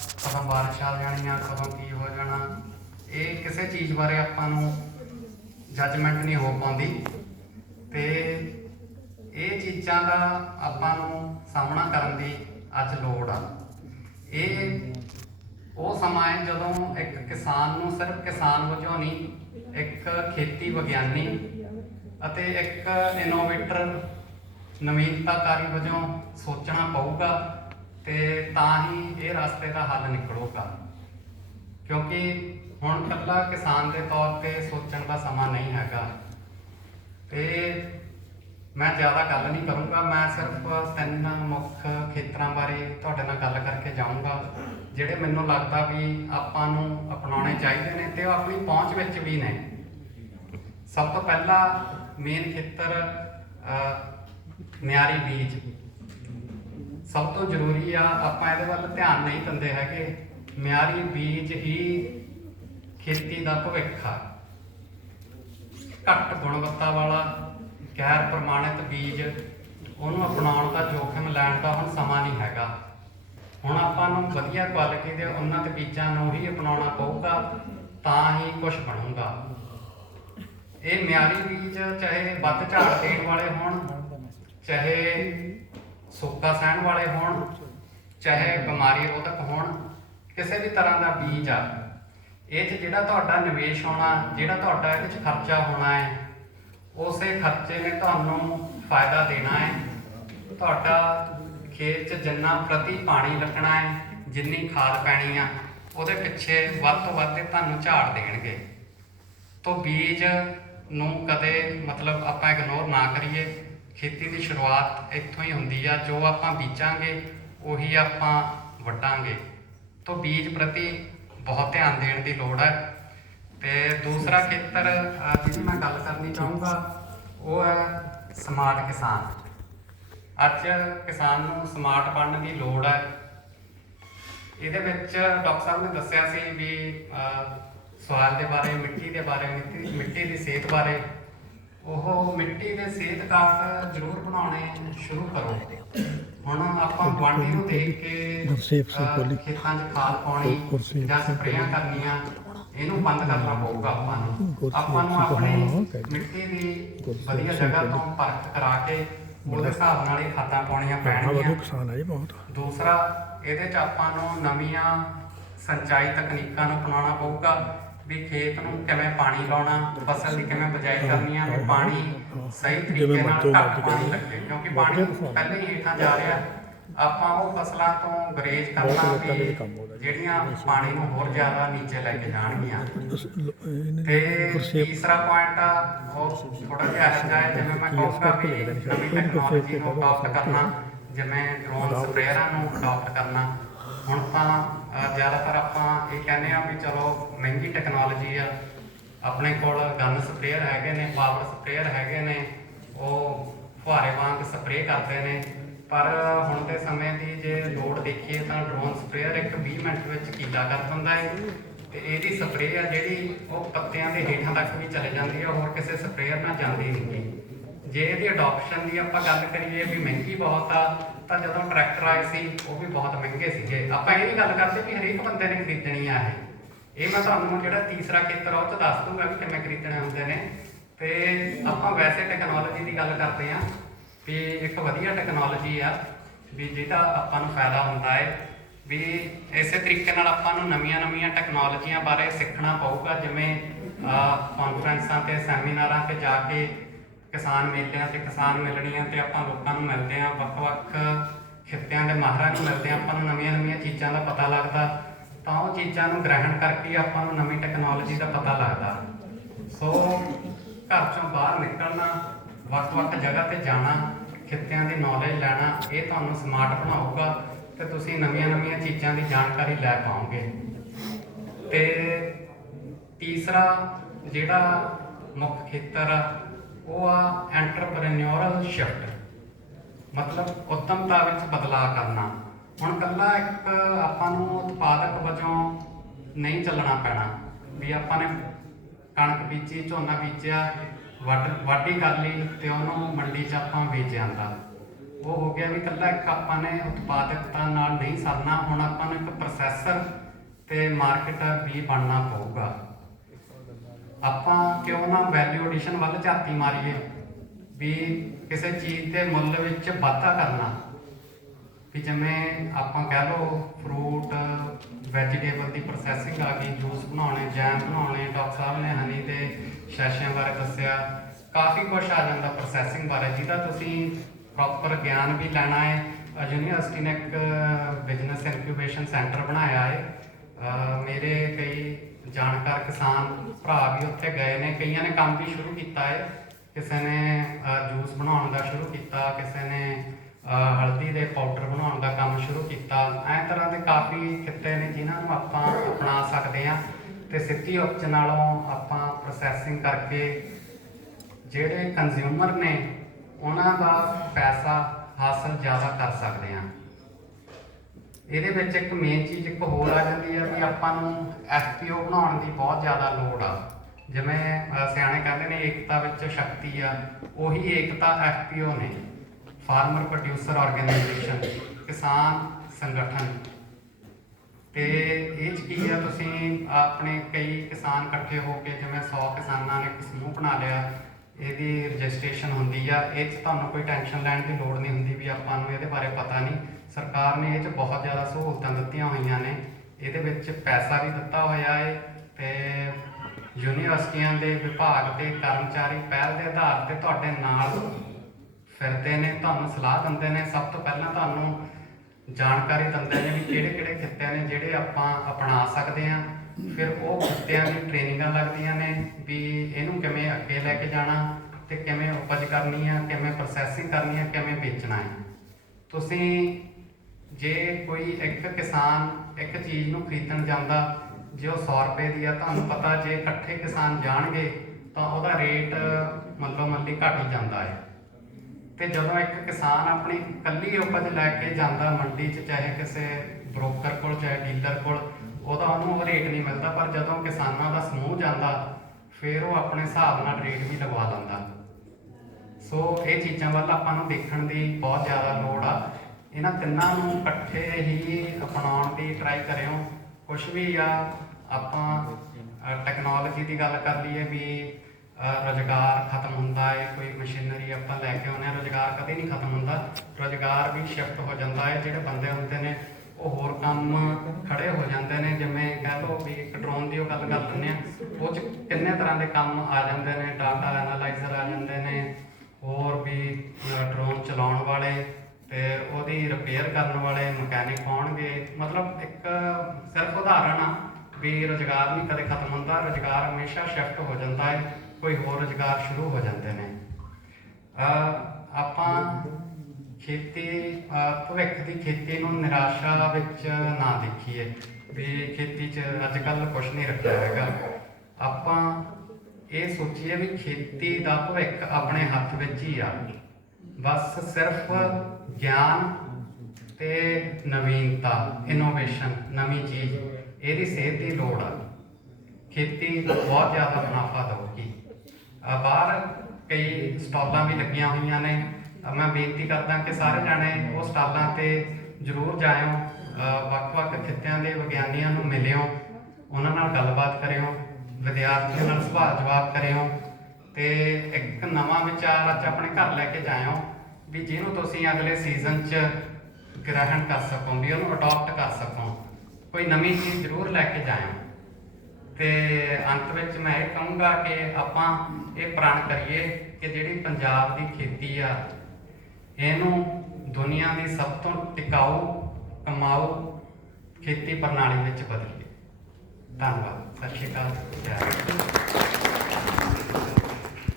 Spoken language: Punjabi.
ਕਦੋਂ ਬਾਰਿਸ਼ ਆ ਜਾਣੀਆਂ ਕਦੋਂ ਕੀ ਹੋ ਜਾਣਾ। ਇਹ ਕਿਸੇ ਚੀਜ਼ ਬਾਰੇ ਆਪਾਂ ਨੂੰ ਜੱਜਮੈਂਟ ਨਹੀਂ ਹੋ ਪਾਉਂਦੀ। ਤੇ ਇਹ ਚੀਜ਼ਾਂ ਦਾ ਆਪਾਂ ਨੂੰ ਸਾਹਮਣਾ ਕਰਨ ਦੀ ਅੱਜ ਲੋੜ ਆ। ਇਹ ਉਹ ਸਮਾਂ ਹੈ ਜਦੋਂ ਇੱਕ ਕਿਸਾਨ ਨੂੰ ਸਿਰਫ ਕਿਸਾਨ ਵਜੋਂ ਨਹੀਂ, ਇੱਕ ਖੇਤੀ ਵਿਗਿਆਨੀ ਅਤੇ ਇੱਕ ਇਨੋਵੇਟਰ ਨਵੀਨਤਾਕਾਰੀ ਵਜੋਂ ਸੋਚਣਾ ਪਊਗਾ। ਤੇ ਤਾਂ ਹੀ ਇਹ ਰਸਤੇ ਦਾ ਹੱਲ ਨਿਕਲੂਗਾ ਕਿਉਂਕਿ ਹੁਣ ਕੱਲਾ ਕਿਸਾਨ ਦੇ ਤੌਰ ਤੇ ਸੋਚਣ ਦਾ ਸਮਾਂ ਨਹੀਂ ਹੈਗਾ। ਤੇ ਮੈਂ ਜ਼ਿਆਦਾ ਗੱਲ ਨਹੀਂ ਕਰੂੰਗਾ ਮੈਂ ਸਿਰਫ ਤਿੰਨ ਮੁੱਖ ਖੇਤਰਾਂ ਬਾਰੇ ਤੁਹਾਡੇ ਨਾਲ ਗੱਲ ਕਰਕੇ ਜਾਊਂਗਾ ਜਿਹੜੇ ਮੈਨੂੰ ਲੱਗਦਾ ਵੀ ਆਪਾਂ ਨੂੰ ਅਪਣਾਉਣੇ ਚਾਹੀਦੇ ਨੇ ਤੇ ਉਹ ਆਪਣੀ ਪਹੁੰਚ ਵਿੱਚ ਵੀ ਨੇ। ਸਭ ਤੋਂ ਪਹਿਲਾ ਮੇਨ ਖੇਤਰ ਅਹ, ਮਿਆਰੀ ਬੀਜ। ਸਭ ਤੋਂ ਜ਼ਰੂਰੀ ਆ, ਆਪਾਂ ਇਹਦੇ ਵੱਲ ਧਿਆਨ ਨਹੀਂ ਦਿੰਦੇ ਹੈਗੇ। ਮਿਆਰੀ ਬੀਜ ਹੀ ਖੇਤੀ ਦਾ ਭਵਿੱਖ ਆ। ਘੱਟ ਗੁਣਵੱਤਾ ਵਾਲਾ, ਗੈਰ ਪ੍ਰਮਾਣਿਤ ਬੀਜ, ਉਹਨੂੰ ਅਪਣਾਉਣ ਦਾ ਜੋਖਮ ਲੈਣ ਦਾ ਹੁਣ ਸਮਾਂ ਨਹੀਂ ਹੈਗਾ। ਹੁਣ ਆਪਾਂ ਨੂੰ ਵਧੀਆ ਕੁਆਲਿਟੀ ਦੇ ਉન્નਤ ਬੀਜਾਂ ਨੂੰ ਹੀ ਅਪਣਾਉਣਾ ਪਊਗਾ, ਤਾਂ ਹੀ ਕੁਝ ਬਣੂਗਾ। ਇਹ ਮਿਆਰੀ ਬੀਜ ਚਾਹੇ ਵੱਧ ਝਾੜ ਦੇਣ ਵਾਲੇ ਹੋਣ, ਚਾਹੇ ਸੁੱਕਾ ਸਹਿਣ ਵਾਲੇ ਹੋਣ, ਚਾਹੇ ਬਿਮਾਰੀ ਰੋਧਕ ਹੋਣ, ਕਿਸੇ ਵੀ ਤਰ੍ਹਾਂ ਦਾ ਬੀਜ ਆ। ਇਹ 'ਚ ਜਿਹੜਾ ਤੁਹਾਡਾ ਨਿਵੇਸ਼ ਹੋਣਾ, ਜਿਹੜਾ ਤੁਹਾਡਾ ਇਹਦੇ 'ਚ ਖਰਚਾ ਹੋਣਾ ਹੈ, ਉਸੇ ਖਰਚੇ ਨੇ ਤੁਹਾਨੂੰ ਫਾਇਦਾ ਦੇਣਾ ਹੈ। ਤੁਹਾਡਾ ਖੇਤ 'ਚ ਜਿੰਨਾ ਪ੍ਰਤੀ ਪਾਣੀ ਲੱਗਣਾ ਹੈ, ਜਿੰਨੀ ਖਾਦ ਪੈਣੀ ਆ, ਉਹਦੇ ਪਿੱਛੇ ਵੱਧ ਤੋਂ ਵੱਧ ਤੁਹਾਨੂੰ ਝਾੜ ਦੇਣਗੇ। ਤੋਂ ਬੀਜ ਨੂੰ ਕਦੇ ਮਤਲਬ ਆਪਾਂ ਇਗਨੋਰ ਨਾ ਕਰੀਏ। ਖੇਤੀ ਦੀ ਸ਼ੁਰੂਆਤ ਇੱਥੋਂ ਹੀ ਹੁੰਦੀ ਆ। ਜੋ ਆਪਾਂ ਬੀਜਾਂਗੇ ਉਹੀ ਆਪਾਂ ਵੱਢਾਂਗੇ। ਤੋਂ ਬੀਜ ਪ੍ਰਤੀ ਬਹੁਤ ਧਿਆਨ ਦੇਣ ਦੀ ਲੋੜ ਹੈ ਤੇ ਦੂਸਰਾ ਖੇਤਰ ਅਹ, ਜਿਹਦੀ ਮੈਂ ਗੱਲ ਕਰਨੀ ਚਾਹੂੰਗਾ ਉਹ ਹੈ ਸਮਾਰਟ ਕਿਸਾਨ। ਅੱਜ ਕਿਸਾਨ ਨੂੰ ਸਮਾਰਟ ਬਣਨ ਦੀ ਲੋੜ ਹੈ ਇਹਦੇ ਵਿੱਚ ਡਾਕਟਰ ਸਾਹਿਬ ਨੇ ਦੱਸਿਆ ਸੀ ਵੀ ਅਹ, ਸਵਾਲ ਦੇ ਬਾਰੇ ਮਿੱਟੀ ਦੇ ਬਾਰੇ ਮਿੱਟੀ ਮਿੱਟੀ ਦੀ ਸਿਹਤ ਬਾਰੇ ਉਹ ਮਿੱਟੀ ਦੇ ਸਿਹਤ ਕਾਰਡ ਜ਼ਰੂਰ ਬਣਾਉਣੇ ਸ਼ੁਰੂ ਕਰੋ ਹੁਣ ਆਪਾਂ ਗੁਆਂਢੀ ਨੂੰ ਦੇਖ ਕੇ ਗੁਰਸੇਵ ਸਿੰਘ ਕੋਹਲੀ। ਖੇਤਾਂ 'ਚ ਖਾਦ ਪਾਉਣੀ ਜਾਂ ਸਪਰੇਆਂ ਕਰਨੀਆਂ ਇਹਨੂੰ ਬੰਦ ਕਰਨਾ ਪਊਗਾ ਆਪਾਂ ਨੂੰ ਆਪਾਂ ਨੂੰ ਆਪਣੀ। ਮਿੱਟੀ ਦੀ ਵਧੀਆ ਜਗ੍ਹਾ। ਤੋਂ ਪਰਖ ਕਰਾ ਕੇ ਉਹਦੇ ਹਿਸਾਬ ਨਾਲ ਹੀ ਖਾਦਾਂ ਪਾਉਣੀਆਂ ਪੈਣਗੀਆਂ ਵਧੂ ਕਿਸਾਨ ਹੈ ਜੀ ਬਹੁਤ ਦੂਸਰਾ ਇਹਦੇ ਚ ਆਪਾਂ ਨੂੰ ਨਵੀਆਂ ਸਿੰਚਾਈ ਤਕਨੀਕਾਂ ਨੂੰ ਅਪਣਾਉਣਾ ਪਊਗਾ ਵੀ ਖੇਤ ਨੂੰ ਕਿਵੇਂ ਪਾਣੀ ਲਾਉਣਾ ਫਸਲ ਦੀ ਕਿਵੇਂ ਬਜਾਈ ਕਰਨੀ ਆ ਵੀ ਪਾਣੀ ਸਹੀ ਤਰੀਕੇ ਨਾਲ ਘੱਟ ਪਾਣੀ। ਲੱਗੇ ਕਿਉਂਕਿ ਪਾਣੀ ਪਹਿਲੇ ਹੀ ਹੇਠਾਂ ਜਾ ਰਿਹਾ ਆਪਾਂ ਉਹ ਫਸਲਾਂ ਤੋਂ ਗਰੇਜ ਕਰਨਾ ਵੀ। ਜਿਹੜੀਆਂ ਪਾਣੀ ਨੂੰ ਹੋਰ ਜ਼ਿਆਦਾ ਨੀਚੇ ਲੈ ਕੇ ਜਾਣਗੀਆਂ ਤੇ ਤੀਸਰਾ ਪੁਆਇੰਟ ਆ ਉਹ ਥੋੜਾ ਜਿਹਾ ਹੈ ਜਿਵੇਂ ਮੈਂ ਕਹੂੰਗਾ ਵੀ ਨਵੀਂ ਟੈਕਨੋਲੋਜੀ ਨੂੰ ਅਡਾਪਟ ਕਰਨਾ ਜਿਵੇਂ ਡਰੋਨ ਸਪਰੇਅਰਾਂ ਨੂੰ ਅਡਾਪਟ ਕਰਨਾ ਹੁਣ ਤਾਂ ਜ਼ਿਆਦਾਤਰ ਆਪਾਂ ਇਹ ਕਹਿੰਦੇ ਆ ਵੀ ਚਲੋ ਮਹਿੰਗੀ ਟੈਕਨੋਲੋਜੀ ਆ। ਆਪਣੇ ਕੋਲ ਗਨ ਸਪਰੇਅਰ ਹੈਗੇ ਨੇ ਪਾਵਰ ਸਪਰੇਅਰ ਹੈਗੇ ਨੇ, ਉਹ ਫੁਹਾਰੇ ਵਾਂਗ ਸਪਰੇਅ ਕਰਦੇ ਨੇ। ਪਰ ਹੁਣ ਦੇ ਸਮੇਂ ਦੀ ਜੇ ਲੋੜ ਦੇਖੀਏ ਤਾਂ ਡਰੋਨ ਸਪਰੇਅਰ ਇੱਕ 20 ਮਿੰਟ ਵਿੱਚ ਕੀਤਾ ਕਰ ਦਿੰਦਾ ਹੈ ਤੇ ਇਹਦੀ ਸਪਰੇਅ ਆ ਜਿਹੜੀ ਉਹ ਪੱਤਿਆਂ ਦੇ ਹੇਠਾਂ ਤੱਕ ਵੀ ਚਲੇ ਜਾਂਦੀ ਹੈ ਹੋਰ ਕਿਸੇ ਸਪਰੇਅਰ ਨਾਲ ਜਾਂਦੀ ਨਹੀਂ ਜੇ ਇਹਦੀ ਅਡਾਪਸ਼ਨ ਦੀ ਆਪਾਂ ਗੱਲ ਕਰੀਏ ਵੀ ਮਹਿੰਗੀ ਬਹੁਤ ਆ, ਤਾਂ ਜਦੋਂ ਟਰੈਕਟਰ ਆਏ ਸੀ, ਉਹ ਵੀ ਬਹੁਤ ਮਹਿੰਗੇ ਸੀਗੇ। ਆਪਾਂ ਇਹ ਵੀ ਗੱਲ ਕਰਦੇ ਵੀ ਹਰੇਕ ਬੰਦੇ ਨੇ ਖਰੀਦਣੀ ਆ ਇਹ। ਇਹ ਮੈਂ ਤੁਹਾਨੂੰ ਜਿਹੜਾ ਤੀਸਰਾ ਖੇਤਰ ਆ, ਉਹ ਚ ਦੱਸ ਦੂੰਗਾ ਵੀ ਕਿਵੇਂ ਖਰੀਦਣੇ ਹੁੰਦੇ ਨੇ। ਤੇ ਆਪਾਂ ਵੈਸੇ ਟੈਕਨੋਲੋਜੀ ਦੀ ਗੱਲ ਕਰਦੇ ਆ ਵੀ ਇੱਕ ਵਧੀਆ ਟੈਕਨੋਲੋਜੀ ਆ, ਵੀ ਜਿਹਦਾ ਆਪਾਂ ਨੂੰ ਫਾਇਦਾ ਹੁੰਦਾ ਹੈ ਵੀ ਇਸੇ ਤਰੀਕੇ ਨਾਲ ਆਪਾਂ ਨੂੰ ਨਵੀਆਂ-ਨਵੀਆਂ ਟੈਕਨੋਲੋਜੀਆਂ ਬਾਰੇ ਸਿੱਖਣਾ ਪਊਗਾ, ਜਿਵੇਂ ਕਾਨਫਰੰਸਾਂ ਤੇ ਸੈਮੀਨਾਰਾਂ ਤੇ ਜਾ ਕੇ ਕਿਸਾਨ ਮੇਲਿਆਂ ਤੇ ਕਿਸਾਨ ਮਿਲਣੀਆਂ ਤੇ ਆਪਾਂ ਲੋਕਾਂ ਨੂੰ ਮਿਲਦੇ ਆ ਵੱਖ-ਵੱਖ ਖਿੱਤਿਆਂ ਦੇ ਮਾਹਰਾਂ ਨੂੰ ਮਿਲਦੇ ਆ ਆਪਾਂ ਨੂੰ ਨਵੀਆਂ-ਨਵੀਆਂ ਚੀਜ਼ਾਂ ਦਾ ਪਤਾ ਲੱਗਦਾ, ਤਾਂ ਉਹ ਚੀਜ਼ਾਂ ਨੂੰ ਗ੍ਰਹਿਣ ਕਰਕੇ ਆਪਾਂ ਨੂੰ ਨਵੀਂ ਟੈਕਨੋਲੋਜੀ ਦਾ ਪਤਾ ਲੱਗਦਾ। ਸੋ ਘਰ ਚੋਂ ਬਾਹਰ ਨਿਕਲਣਾ, ਵੱਖ-ਵੱਖ ਜਗ੍ਹਾ ਤੇ ਜਾਣਾ, ਖਿੱਤਿਆਂ ਦੀ ਨੌਲੇਜ ਲੈਣਾ, ਇਹ ਤੁਹਾਨੂੰ ਸਮਾਰਟ ਬਣਾਊਗਾ ਤੇ ਤੁਸੀਂ ਨਵੀਆਂ-ਨਵੀਆਂ ਚੀਜ਼ਾਂ ਦੀ ਜਾਣਕਾਰੀ ਲੈ ਪਾਓਗੇ। ਤੇ ਤੀਸਰਾ ਜਿਹੜਾ ਮੁੱਖ ਖੇਤਰ ਆ ਉਹ ਆ ਐਂਟਰਪ੍ਰੈਨਿਓਰਲ ਸ਼ਿਫਟ ਮਤਲਬ ਉਦਮਤਾ ਵਿੱਚ ਬਦਲਾਅ ਕਰਨਾ। ਹੁਣ ਕੱਲਾ ਇੱਕ ਆਪਾਂ ਨੂੰ ਉਤਪਾਦਕ ਵਜੋਂ ਨਹੀਂ ਚੱਲਣਾ ਪੈਣਾ। ਵੀ ਆਪਾਂ ਨੇ ਕਣਕ ਬੀਜੀ, ਝੋਨਾ ਬੀਜਿਆ, ਵੱਢ, ਵਾਢੀ ਕਰ ਲਈ ਤੇ ਉਹਨੂੰ ਮੰਡੀ 'ਚ ਆਪਾਂ ਵੇਚ ਆਂਦਾ ਉਹ ਹੋ ਗਿਆ ਵੀ ਕੱਲਾ ਇੱਕ ਆਪਾਂ ਨੇ ਉਤਪਾਦਕਤਾ ਨਾਲ ਨਹੀਂ ਸਰਨਾ। ਹੁਣ ਆਪਾਂ ਨੂੰ ਇੱਕ ਪ੍ਰੋਸੈਸਰ ਤੇ ਮਾਰਕੀਟਰ ਵੀ ਬਣਨਾ ਪਊਗਾ। ਆਪਾਂ ਕਿਉਂ ਨਾ ਵੈਲਿਊ ਐਡੀਸ਼ਨ ਵੱਲ ਝਾਤੀ ਮਾਰੀਏ? ਵੀ ਕਿਸੇ ਚੀਜ਼ ਦੇ ਮੁੱਲ ਵਿੱਚ ਵਾਧਾ ਕਰਨਾ। ਵੀ ਜਿਵੇਂ ਆਪਾਂ ਕਹਿ ਲਓ ਫਰੂਟ ਵੈਜੀਟੇਬਲ ਦੀ ਪ੍ਰੋਸੈਸਿੰਗ ਆ ਗਈ ਜੂਸ ਬਣਾਉਣੇ ਜੈਮ ਬਣਾਉਣੇ, ਡਾਕਟਰ ਸਾਹਿਬ ਨੇ ਹਨੀ ਦੇ ਸ਼ੈਸ਼ਿਆਂ ਬਾਰੇ ਦੱਸਿਆ। ਕਾਫੀ ਕੁਝ ਆ ਜਾਂਦਾ ਪ੍ਰੋਸੈਸਿੰਗ ਬਾਰੇ, ਜਿਹਦਾ ਤੁਸੀਂ ਪ੍ਰੋਪਰ ਗਿਆਨ ਵੀ ਲੈਣਾ ਹੈ। ਯੂਨੀਵਰਸਿਟੀ ਨੇ ਇੱਕ ਬਿਜ਼ਨਸ ਇਨਕਿਊਬੇਸ਼ਨ ਸੈਂਟਰ ਬਣਾਇਆ ਹੈ। ਮੇਰੇ ਕਈ ਜਾਣਕਾਰ ਕਿਸਾਨ ਭਰਾ ਵੀ ਉੱਥੇ ਗਏ ਨੇ, ਕਈਆਂ ਨੇ ਕੰਮ ਵੀ ਸ਼ੁਰੂ ਕੀਤਾ ਹੈ ਕਿਸੇ ਨੇ ਜੂਸ ਬਣਾਉਣ ਦਾ ਸ਼ੁਰੂ ਕੀਤਾ, ਕਿਸੇ ਨੇ ਹਲਦੀ ਦੇ ਪਾਊਡਰ ਬਣਾਉਣ ਦਾ ਕੰਮ ਸ਼ੁਰੂ ਕੀਤਾ। ਐ ਤਰ੍ਹਾਂ ਦੇ ਕਾਫੀ ਕਿੱਤੇ ਨੇ ਜਿਨ੍ਹਾਂ ਨੂੰ ਆਪਾਂ ਅਪਣਾ ਸਕਦੇ ਹਾਂ ਤੇ ਸਿੱਧੀ ਉਪਜ ਨਾਲੋਂ ਆਪਾਂ ਪ੍ਰੋਸੈਸਿੰਗ ਕਰਕੇ ਜਿਹੜੇ ਕੰਜ਼ਿਊਮਰ ਨੇ, ਉਹਨਾਂ ਦਾ ਪੈਸਾ ਹਾਸਲ ਜ਼ਿਆਦਾ ਕਰ ਸਕਦੇ ਹਾਂ ਇਹਦੇ ਵਿੱਚ ਇੱਕ ਮੇਨ ਚੀਜ਼ ਇੱਕ ਹੋਰ ਆ ਜਾਂਦੀ ਆ ਵੀ ਆਪਾਂ ਨੂੰ ਐਫਪੀਓ ਬਣਾਉਣ ਦੀ ਬਹੁਤ ਜ਼ਿਆਦਾ ਲੋੜ ਆ। ਜਿਵੇਂ ਸਿਆਣੇ ਕਹਿੰਦੇ ਨੇ ਏਕਤਾ ਵਿੱਚ ਸ਼ਕਤੀ ਆ, ਉਹੀ ਏਕਤਾ ਐਫਪੀਓ ਨੇ। ਫਾਰਮਰ ਪ੍ਰੋਡਿਊਸਰ ਆਰਗੇਨਾਈਜੇਸ਼ਨ ਕਿਸਾਨ, ਸੰਗਠਨ। ਤੇ ਇਹ 'ਚ ਕੀ ਆ, ਤੁਸੀਂ ਆਪਣੇ ਕਈ ਕਿਸਾਨ ਇਕੱਠੇ ਹੋ ਕੇ ਜਿਵੇਂ 100 ਕਿਸਾਨਾਂ ਨੇ ਇੱਕ ਸਮੂਹ ਬਣਾ ਲਿਆ ਇਹਦੀ ਰਜਿਸਟ੍ਰੇਸ਼ਨ ਹੁੰਦੀ ਆ, ਇਹ 'ਚ ਤੁਹਾਨੂੰ ਕੋਈ ਟੈਨਸ਼ਨ ਲੈਣ ਦੀ ਲੋੜ ਨਹੀਂ ਹੁੰਦੀ ਵੀ ਆਪਾਂ ਨੂੰ ਇਹਦੇ ਬਾਰੇ ਪਤਾ ਨਹੀਂ। ਸਰਕਾਰ ਨੇ ਇਹ 'ਚ ਬਹੁਤ ਜ਼ਿਆਦਾ ਸਹੂਲਤਾਂ ਦਿੱਤੀਆਂ ਹੋਈਆਂ ਨੇ। ਇਹਦੇ ਵਿੱਚ ਪੈਸਾ ਵੀ ਦਿੱਤਾ ਹੋਇਆ ਹੈ ਤੇ ਯੂਨੀਵਰਸਿਟੀਆਂ ਦੇ ਵਿਭਾਗ ਦੇ ਕਰਮਚਾਰੀ ਪਹਿਲ ਦੇ ਆਧਾਰ ਤੇ ਤੁਹਾਡੇ ਨਾਲ ਫਿਰਦੇ ਨੇ, ਤੁਹਾਨੂੰ ਸਲਾਹ ਦਿੰਦੇ ਨੇ। ਸਭ ਤੋਂ ਪਹਿਲਾਂ ਤੁਹਾਨੂੰ ਜਾਣਕਾਰੀ ਦਿੰਦੇ ਨੇ ਵੀ ਕਿਹੜੇ ਕਿਹੜੇ ਖਿੱਤੇ ਨੇ ਜਿਹੜੇ ਆਪਾਂ ਅਪਣਾ ਸਕਦੇ ਹਾਂ। ਫਿਰ ਉਹ ਕੁੱਤਿਆਂ ਦੀ ਟ੍ਰੇਨਿੰਗਾਂ ਲੱਗਦੀਆਂ ਨੇ ਵੀ ਇਹਨੂੰ ਕਿਵੇਂ ਅੱਗੇ ਲੈ ਕੇ ਜਾਣਾ ਤੇ ਕਿਵੇਂ ਉਪਜ ਕਰਨੀ ਆ, ਕਿਵੇਂ ਪ੍ਰੋਸੈਸਿੰਗ ਕਰਨੀ ਆ, ਕਿਵੇਂ ਵੇਚਣਾ ਹੈ ਤੁਸੀਂ ਜੇ ਕੋਈ ਇੱਕ ਕਿਸਾਨ ਇੱਕ ਚੀਜ਼ ਨੂੰ ਖਰੀਦਣ ਜਾਂਦਾ, ਜੇ ਉਹ 100 ਰੁਪਏ ਦੀ ਆ, ਤੁਹਾਨੂੰ ਪਤਾ ਜੇ ਇਕੱਠੇ ਕਿਸਾਨ ਜਾਣਗੇ ਤਾਂ ਉਹਦਾ ਰੇਟ ਮੱਲੋ ਮੱਲੀ ਘਟ ਹੀ ਜਾਂਦਾ ਹੈ ਤੇ ਜਦੋਂ ਇੱਕ ਕਿਸਾਨ ਆਪਣੀ ਕੱਲੀ ਉਪਜ ਲੈ ਕੇ ਜਾਂਦਾ ਮੰਡੀ 'ਚ, ਚਾਹੇ ਕਿਸੇ ਬ੍ਰੋਕਰ ਕੋਲ, ਚਾਹੇ ਡੀਲਰ ਕੋਲ ਉਹਦਾ ਉਹਨੂੰ ਉਹ ਰੇਟ ਨਹੀਂ ਮਿਲਦਾ ਪਰ ਜਦੋਂ ਕਿਸਾਨਾਂ ਦਾ ਸਮੂਹ ਜਾਂਦਾ ਫਿਰ ਉਹ ਆਪਣੇ ਹਿਸਾਬ ਨਾਲ ਰੇਟ ਵੀ ਲਗਵਾ ਲੈਂਦਾ। ਸੋ ਇਹ ਚੀਜ਼ਾਂ ਵੱਲ ਆਪਾਂ ਨੂੰ ਦੇਖਣ ਦੀ ਬਹੁਤ ਜ਼ਿਆਦਾ ਲੋੜ ਆ। ਇਹਨਾਂ ਤਿੰਨਾਂ ਨੂੰ ਇਕੱਠੇ ਹੀ ਅਪਣਾਉਣ ਦੀ ਟਰਾਈ ਕਰਿਓ। ਕੁਝ ਵੀ ਆ ਆਪਾਂ ਟੈਕਨੋਲੋਜੀ ਦੀ ਗੱਲ ਕਰ ਲਈਏ ਵੀ ਅਹ, ਰੁਜ਼ਗਾਰ ਖਤਮ ਹੁੰਦਾ ਹੈ ਕੋਈ ਮਸ਼ੀਨਰੀ ਆਪਾਂ ਲੈ ਕੇ ਆਉਂਦੇ ਹਾਂ ਰੁਜ਼ਗਾਰ ਕਦੇ ਨਹੀਂ ਖਤਮ ਹੁੰਦਾ। ਰੁਜ਼ਗਾਰ ਵੀ ਸ਼ਿਫਟ ਹੋ ਜਾਂਦਾ ਹੈ ਜਿਹੜੇ ਬੰਦੇ ਹੁੰਦੇ ਨੇ ਉਹ ਹੋਰ ਕੰਮ ਖੜੇ ਹੋ ਜਾਂਦੇ ਨੇ, ਜਿਵੇਂ ਕਹਿ ਲਓ ਵੀ ਇੱਕ ਡਰੋਨ ਦੀ ਉਹ ਗੱਲ ਕਰ ਲੈਂਦੇ ਆ ਉਹ ਚ ਕਿੰਨੇ ਤਰ੍ਹਾਂ ਦੇ ਕੰਮ ਆ ਜਾਂਦੇ ਨੇ ਡਾਟਾ ਐਨਾਲਾਈਜ਼ਰ ਆ ਜਾਂਦੇ ਨੇ, ਹੋਰ ਵੀ ਡਰੋਨ ਚਲਾਉਣ ਵਾਲੇ ਤੇ ਉਹਦੀ ਰਿਪੇਅਰ ਕਰਨ ਵਾਲੇ ਮਕੈਨਿਕ ਹੋਣਗੇ ਮਤਲਬ ਇੱਕ ਸਿਰਫ ਉਦਾਹਰਣ ਆ ਵੀ ਰੁਜ਼ਗਾਰ ਨਹੀਂ ਕਦੇ ਖਤਮ ਹੁੰਦਾ, ਰੁਜ਼ਗਾਰ ਹਮੇਸ਼ਾ ਸ਼ਿਫਟ ਹੋ ਜਾਂਦਾ ਹੈ, ਕੋਈ ਹੋਰ ਰੁਜ਼ਗਾਰ ਸ਼ੁਰੂ ਹੋ ਜਾਂਦੇ ਨੇ। ਆਪਾਂ ਖੇਤੀ ਭਵਿੱਖ ਦੀ ਖੇਤੀ ਨੂੰ ਨਿਰਾਸ਼ਾ ਵਿੱਚ ਨਾ ਦੇਖੀਏ। ਵੀ ਖੇਤੀ 'ਚ ਅੱਜ ਕੱਲ ਕੁਝ ਨਹੀਂ ਰੱਖਿਆ ਹੈਗਾ। ਆਪਾਂ ਇਹ ਸੋਚੀਏ ਵੀ ਖੇਤੀ ਦਾ ਭਵਿੱਖ ਆਪਣੇ ਹੱਥ ਵਿੱਚ ਹੀ ਆ। ਬਸ ਸਿਰਫ ਗਿਆਨ ਤੇ ਨਵੀਨਤਾ ਇਨੋਵੇਸ਼ਨ ਨਵੀਂ ਚੀਜ਼, ਇਹਦੀ ਸਿਹਤ ਦੀ ਲੋੜ ਆ। ਖੇਤੀ ਬਹੁਤ ਜ਼ਿਆਦਾ ਮੁਨਾਫਾ ਦਊਗੀ। ਬਾਹਰ ਕਈ ਸਟਾਲਾਂ ਵੀ ਲੱਗੀਆਂ ਹੋਈਆਂ ਨੇ। ਮੈਂ ਬੇਨਤੀ ਕਰਦਾ ਕਿ ਸਾਰੇ ਜਾਣੇ ਉਹ ਸਟਾਲਾਂ ਤੇ ਜ਼ਰੂਰ ਜਾਇਓ ਵੱਖ-ਵੱਖ ਖਿੱਤਿਆਂ ਦੇ ਵਿਗਿਆਨੀਆਂ ਨੂੰ ਮਿਲਿਓ, ਉਹਨਾਂ ਨਾਲ ਗੱਲਬਾਤ ਕਰਿਓ, ਵਿਦਿਆਰਥੀਆਂ ਨਾਲ ਸਵਾਲ ਜਵਾਬ ਕਰਿਓ ਤੇ ਇੱਕ ਨਵਾਂ ਵਿਚਾਰ ਅੱਜ ਆਪਣੇ ਘਰ ਲੈ ਕੇ ਜਾਇਓ ਵੀ ਜਿਹਨੂੰ ਤੁਸੀਂ ਅਗਲੇ ਸੀਜ਼ਨ 'ਚ ਗ੍ਰਹਿਣ ਕਰ ਸਕੋ ਵੀ ਉਹਨੂੰ ਅਡਾਪਟ ਕਰ ਸਕੋ। ਕੋਈ ਨਵੀਂ ਚੀਜ਼ ਜ਼ਰੂਰ ਲੈ ਕੇ ਜਾਇਓ। ਤੇ ਅੰਤ ਵਿੱਚ ਮੈਂ ਇਹ ਕਹੂੰਗਾ ਕਿ ਆਪਾਂ ਇਹ ਪ੍ਰਣ ਕਰੀਏ ਕਿ ਜਿਹੜੀ ਪੰਜਾਬ ਦੀ ਖੇਤੀ ਆ ਇਹਨੂੰ ਦੁਨੀਆ ਦੀ ਸਭ ਤੋਂ ਟਿਕਾਊ, ਕਮਾਊ ਖੇਤੀ ਪ੍ਰਣਾਲੀ ਵਿੱਚ ਬਦਲੀਏ ਧੰਨਵਾਦ। ਸਤਿ ਸ਼੍ਰੀ ਅਕਾਲ। ਜੈ